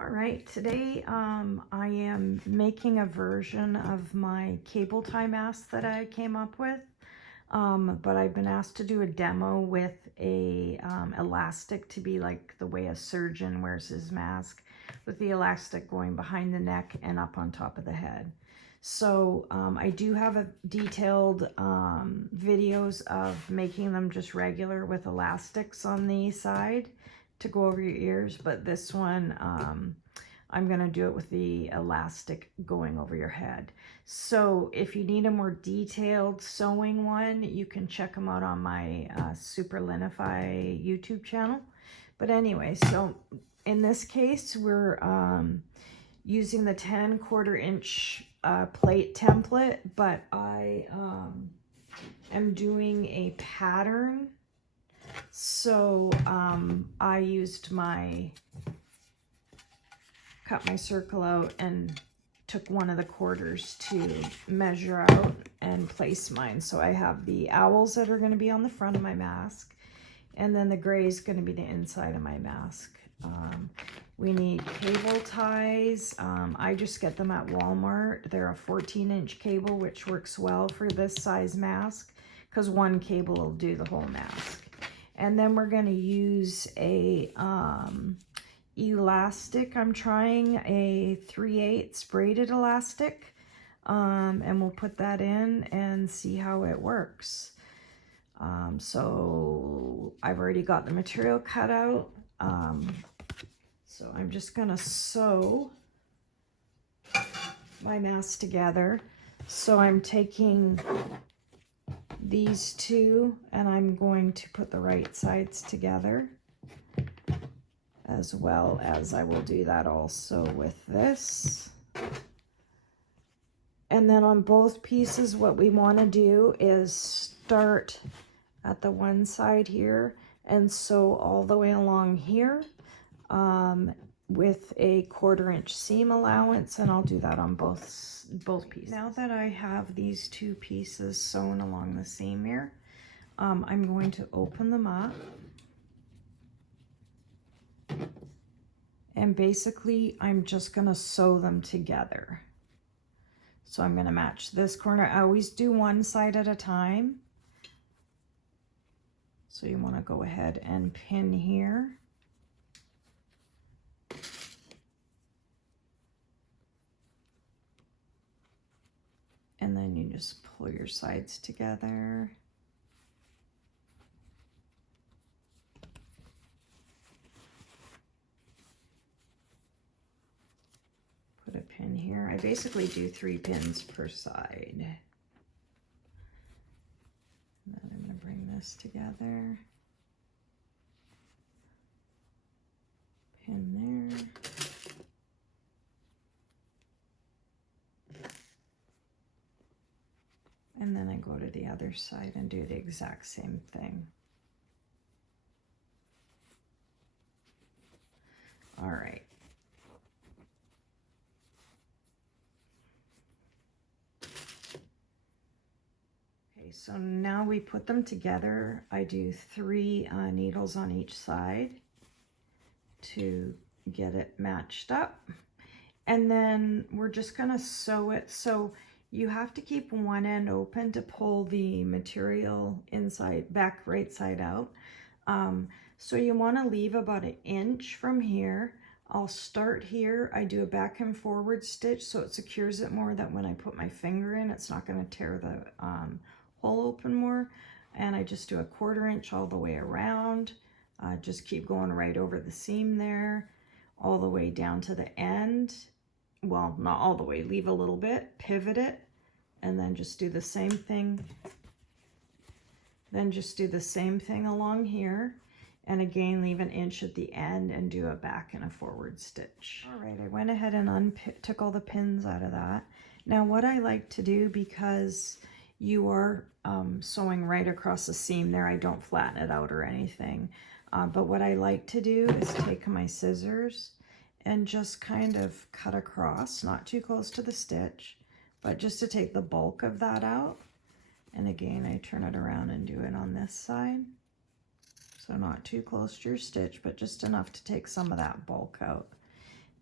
All right, today I am making a version of my cable tie mask that I came up with, but I've been asked to do a demo with a elastic to be like the way a surgeon wears his mask, with the elastic going behind the neck and up on top of the head. So I do have a detailed videos of making them just regular with elastics on the side to go over your ears, but this one I'm going to do it with the elastic going over your head. So if you need a more detailed sewing one, you can check them out on my SuperLynnify YouTube channel. But anyway, so in this case we're using the 10 1/4 inch plate template, but I am doing a pattern. So I used cut my circle out and took one of the quarters to measure out and place mine. So I have the owls that are going to be on the front of my mask, and then the gray is going to be the inside of my mask. We need cable ties. I just get them at Walmart. They're a 14-inch cable, which works well for this size mask because one cable will do the whole mask. And then we're going to use a elastic. I'm trying a 3/8 braided elastic, and we'll put that in and see how it works. So I've already got the material cut out. So I'm just gonna sew my mask together. So I'm taking these two and I'm going to put the right sides together, as well as I will do that also with this. And then on both pieces, what we want to do is start at the one side here and sew all the way along here with a 1/4 inch seam allowance, and I'll do that on both pieces. Now that I have these two pieces sewn along the seam here, I'm going to open them up. And basically, I'm just going to sew them together. So I'm going to match this corner. I always do one side at a time. So you want to go ahead and pin here. And then you just pull your sides together. Put a pin here. I basically do 3 pins per side. And then I'm going to bring this together. Pin there. And then I go to the other side and do the exact same thing. All right. Okay, so now we put them together. I do 3 needles on each side to get it matched up. And then we're just gonna sew it. So you have to keep one end open to pull the material back right side out. So you want to leave about 1 inch from here. I'll start here. I do a back and forward stitch so it secures it more, that when I put my finger in, it's not going to tear the hole open more. And I just do a 1/4 inch all the way around. Just keep going right over the seam there, all the way down to the end. Well, not all the way, leave a little bit, pivot it, and then just do the same thing. Then just do the same thing along here. And again, leave 1 inch at the end and do a back and a forward stitch. All right, I went ahead and took all the pins out of that. Now what I like to do, because you are sewing right across the seam there, I don't flatten it out or anything. But what I like to do is take my scissors and just kind of cut across, not too close to the stitch, but just to take the bulk of that out. And again, I turn it around and do it on this side. So not too close to your stitch, but just enough to take some of that bulk out.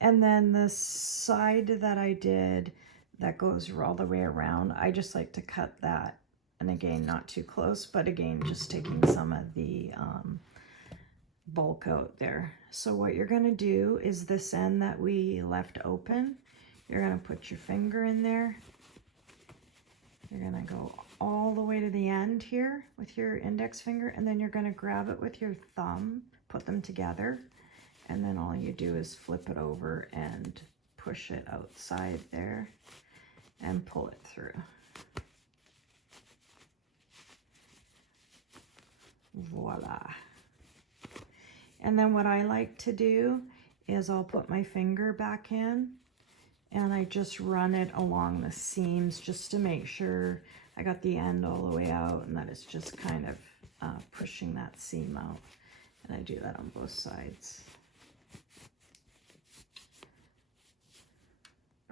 And then the side that I did that goes all the way around, I just like to cut that. And again, not too close, but again, just taking some of the bulk out there. So what you're going to do is this end that we left open, you're going to put your finger in there. You're going to go all the way to the end here with your index finger, and then you're going to grab it with your thumb, put them together, and then all you do is flip it over and push it outside there and pull it through. Voila. And then what I like to do is I'll put my finger back in and I just run it along the seams just to make sure I got the end all the way out and that it's just kind of pushing that seam out. And I do that on both sides.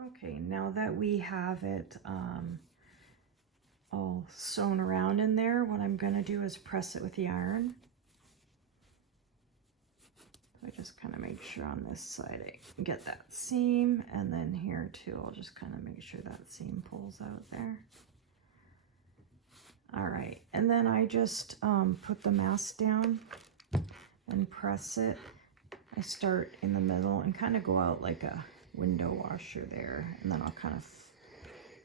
Okay, now that we have it all sewn around in there, what I'm going to do is press it with the iron. I just kind of make sure on this side I get that seam, and then here too I'll just kind of make sure that seam pulls out there. All right, and then I just put the mask down and press it. I start in the middle and kind of go out like a window washer there, and then I'll kind of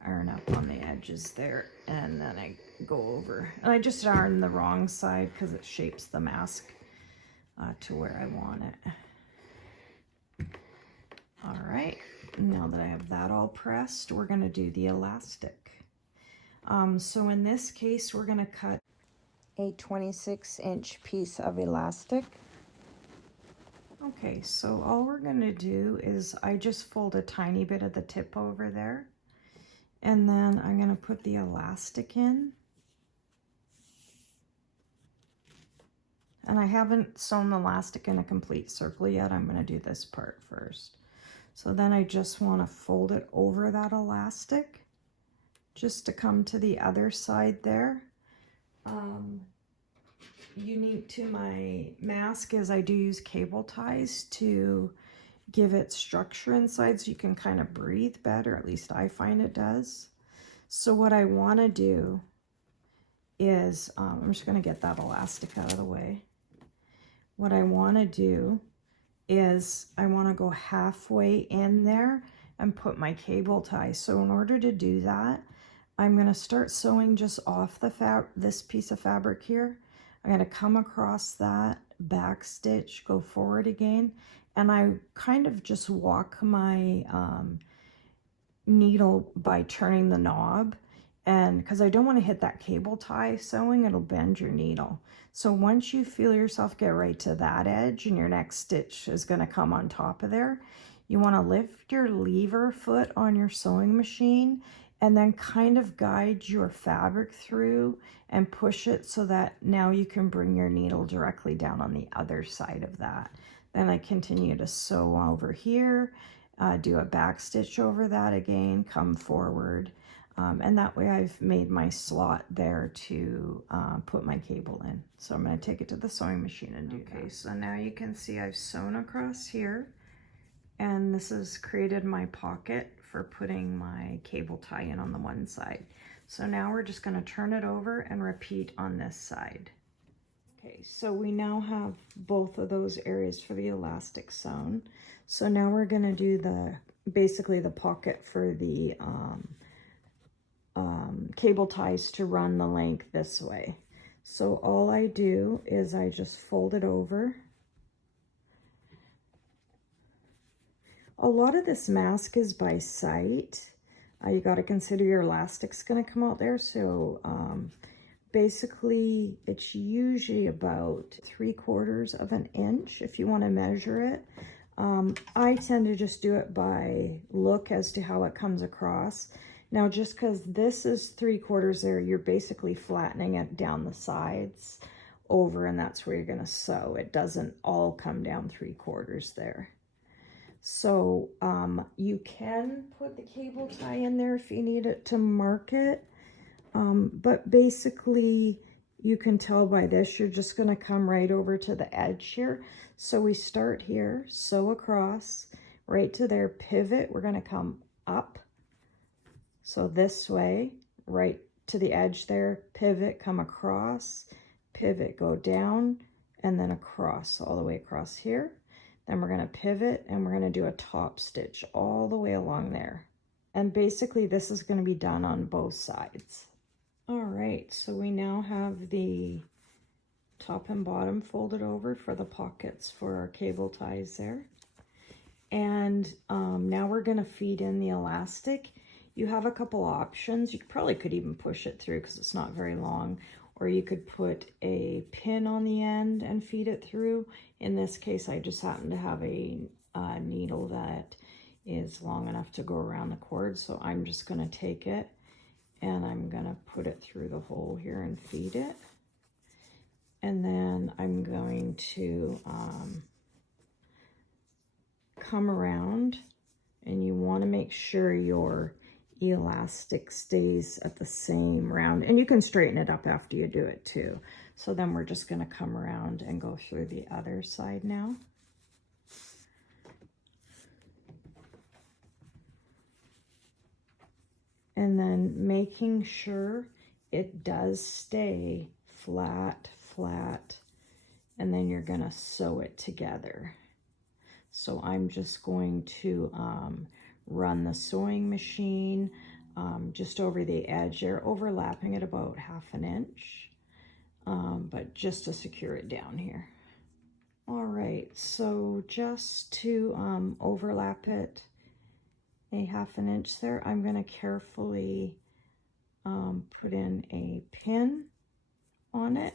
iron up on the edges there, and then I go over. And I just iron the wrong side because it shapes the mask to where I want it. All right, now that I have that all pressed, we're going to do the elastic. So in this case, we're going to cut a 26-inch piece of elastic. Okay, so all we're going to do is I just fold a tiny bit of the tip over there, and then I'm going to put the elastic in. And I haven't sewn the elastic in a complete circle yet. I'm going to do this part first. So then I just want to fold it over that elastic just to come to the other side there. Unique to my mask is I do use cable ties to give it structure inside so you can kind of breathe better. At least I find it does. So what I want to do is, I'm just going to get that elastic out of the way. What I want to do is I want to go halfway in there and put my cable tie. So in order to do that, I'm going to start sewing just off the this piece of fabric here. I'm going to come across that back stitch, go forward again, and I kind of just walk my needle by turning the knob, and because I don't want to hit that cable tie sewing, it'll bend your needle. So once you feel yourself get right to that edge and your next stitch is going to come on top of there, you want to lift your lever foot on your sewing machine and then kind of guide your fabric through and push it so that now you can bring your needle directly down on the other side of that. Then I continue to sew over here, do a back stitch over that again, come forward, and that way I've made my slot there to put my cable in. So I'm going to take it to the sewing machine and do that. Okay, so now you can see I've sewn across here, and this has created my pocket for putting my cable tie in on the one side. So now we're just going to turn it over and repeat on this side. Okay, so we now have both of those areas for the elastic sewn. So now we're going to do basically the pocket for the cable ties to run the length this way. So all I do is I just fold it over. A lot of this mask is by sight. You got to consider your elastic's going to come out there. So basically it's usually about 3/4 of an inch if you want to measure it. I tend to just do it by look as to how it comes across. Now, just because this is 3/4 there, you're basically flattening it down the sides over, and that's where you're going to sew. It doesn't all come down 3/4 there. So you can put the cable tie in there if you need it to mark it. But basically, you can tell by this, you're just going to come right over to the edge here. So we start here, sew across. right to their pivot, we're going to come up. So this way, right to the edge there, pivot, come across, pivot, go down, and then across, all the way across here. Then we're going to pivot and we're going to do a top stitch all the way along there. And basically this is going to be done on both sides. All right, so we now have the top and bottom folded over for the pockets for our cable ties there. And now we're going to feed in the elastic. You have a couple options. You probably could even push it through because it's not very long, or you could put a pin on the end and feed it through. In this case, I just happen to have a needle that is long enough to go around the cord, so I'm just going to take it and I'm going to put it through the hole here and feed it. And then I'm going to come around, and you want to make sure your elastic stays at the same round, and you can straighten it up after you do it too. So then we're just going to come around and go through the other side now. And then making sure it does stay flat, and then you're going to sew it together. So I'm just going to run the sewing machine just over the edge there, overlapping it about 1/2 inch, but just to secure it down here. All right, so just to overlap it a 1/2 inch there, I'm going to carefully put in a pin on it,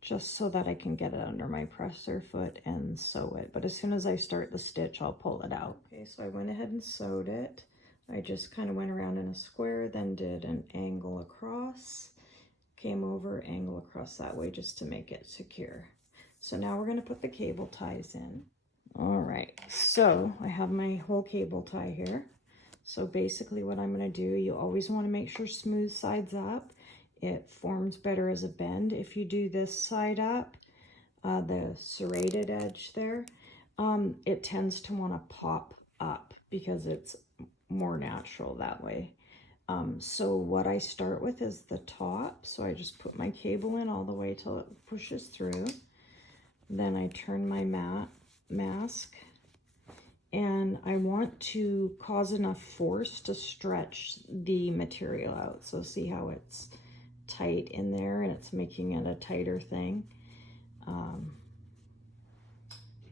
just so that I can get it under my presser foot and sew it. But as soon as I start the stitch, I'll pull it out. Okay, so I went ahead and sewed it. I just kind of went around in a square, then did an angle across, came over, angle across that way just to make it secure. So now we're going to put the cable ties in. All right, so I have my whole cable tie here. So basically what I'm going to do, you always want to make sure smooth sides up. It forms better as a bend. If you do this side up, the serrated edge there, it tends to want to pop up because it's more natural that way. So what I start with is the top. So I just put my cable in all the way till it pushes through. Then I turn my mask, and I want to cause enough force to stretch the material out. So see how it's tight in there and it's making it a tighter thing.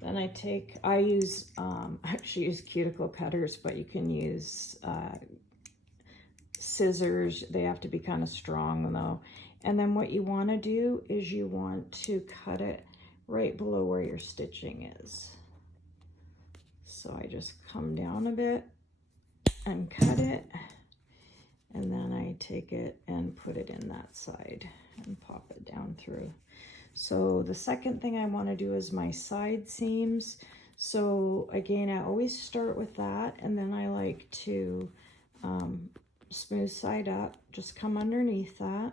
Then I actually use cuticle cutters, but you can use scissors. They have to be kind of strong though. And then what you want to do is you want to cut it right below where your stitching is. So I just come down a bit and cut it, and then I take it and put it in that side and pop it down through. So the second thing I want to do is my side seams. So again, I always start with that, and then I like to smooth side up, just come underneath that.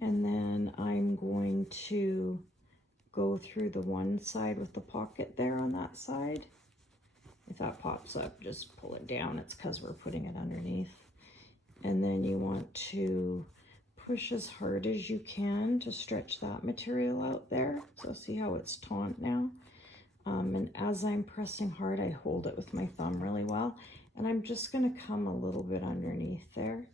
And then I'm going to go through the one side with the pocket there on that side. If that pops up, just pull it down. It's because we're putting it underneath. And then you want to push as hard as you can to stretch that material out there. So see how it's taut now? And as I'm pressing hard, I hold it with my thumb really well. And I'm just going to come a little bit underneath there.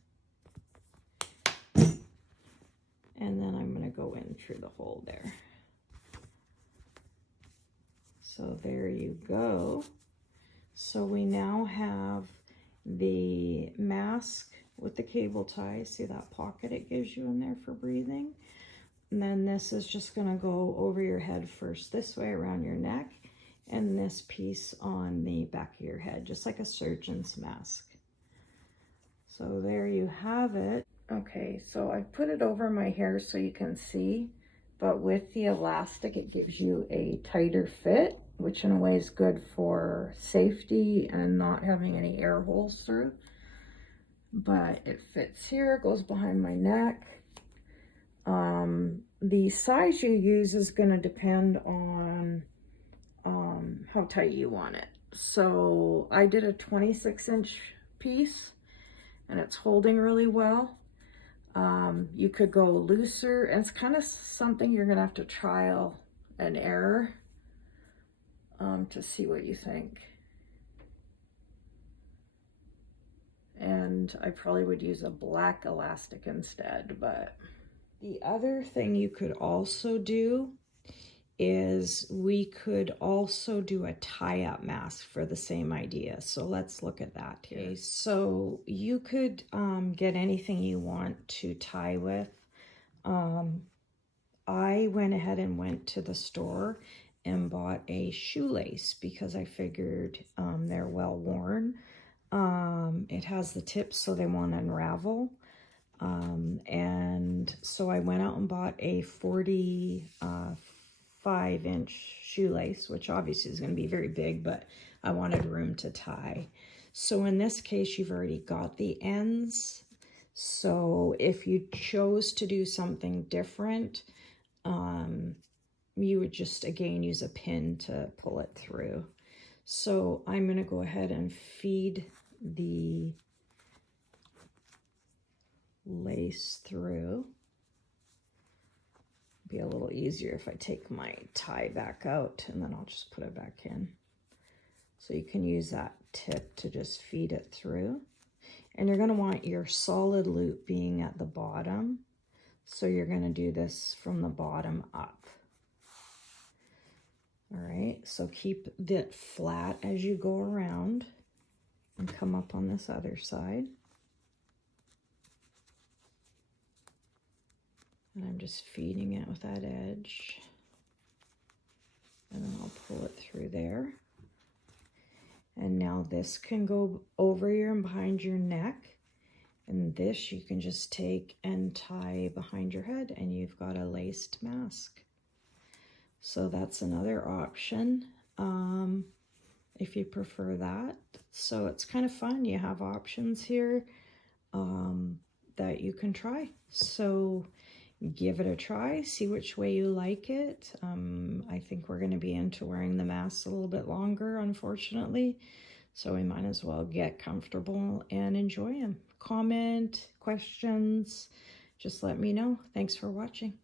And then I'm going to go in through the hole there. So there you go. So we now have the mask with the cable tie. See that pocket it gives you in there for breathing? And then this is just going to go over your head first, this way around your neck, and this piece on the back of your head, just like a surgeon's mask. So there you have it. Okay, so I put it over my hair so you can see, but with the elastic it gives you a tighter fit, which in a way is good for safety and not having any air holes through. But it fits here, it goes behind my neck. the size you use is going to depend on how tight you want it. So I did a 26-inch piece and it's holding really well. You could go looser, and it's kind of something you're gonna have to trial and error to see what you think. And I probably would use a black elastic instead. But the other thing you could also do is we could also do a tie-up mask for the same idea. So let's look at that here. Okay, so you could get anything you want to tie with. I went ahead and went to the store and bought a shoelace because I figured they're well worn. It has the tips so they won't unravel. And so I went out and bought a 45-inch shoelace, which obviously is going to be very big, but I wanted room to tie. So in this case, you've already got the ends. So if you chose to do something different, you would just again use a pin to pull it through. So I'm going to go ahead and feed the lace through. Be a little easier if I take my tie back out and then I'll just put it back in. So you can use that tip to just feed it through. And you're going to want your solid loop being at the bottom. So you're going to do this from the bottom up. All right, so keep it flat as you go around and come up on this other side. And I'm just feeding it with that edge. And then I'll pull it through there. And now this can go over your and behind your neck. And this you can just take and tie behind your head and you've got a laced mask. So that's another option if you prefer that. So it's kind of fun. You have options here that you can try. So give it a try, see which way you like it. I think we're going to be into wearing the masks a little bit longer, unfortunately. So we might as well get comfortable and enjoy them. Comment, questions, just let me know. Thanks for watching.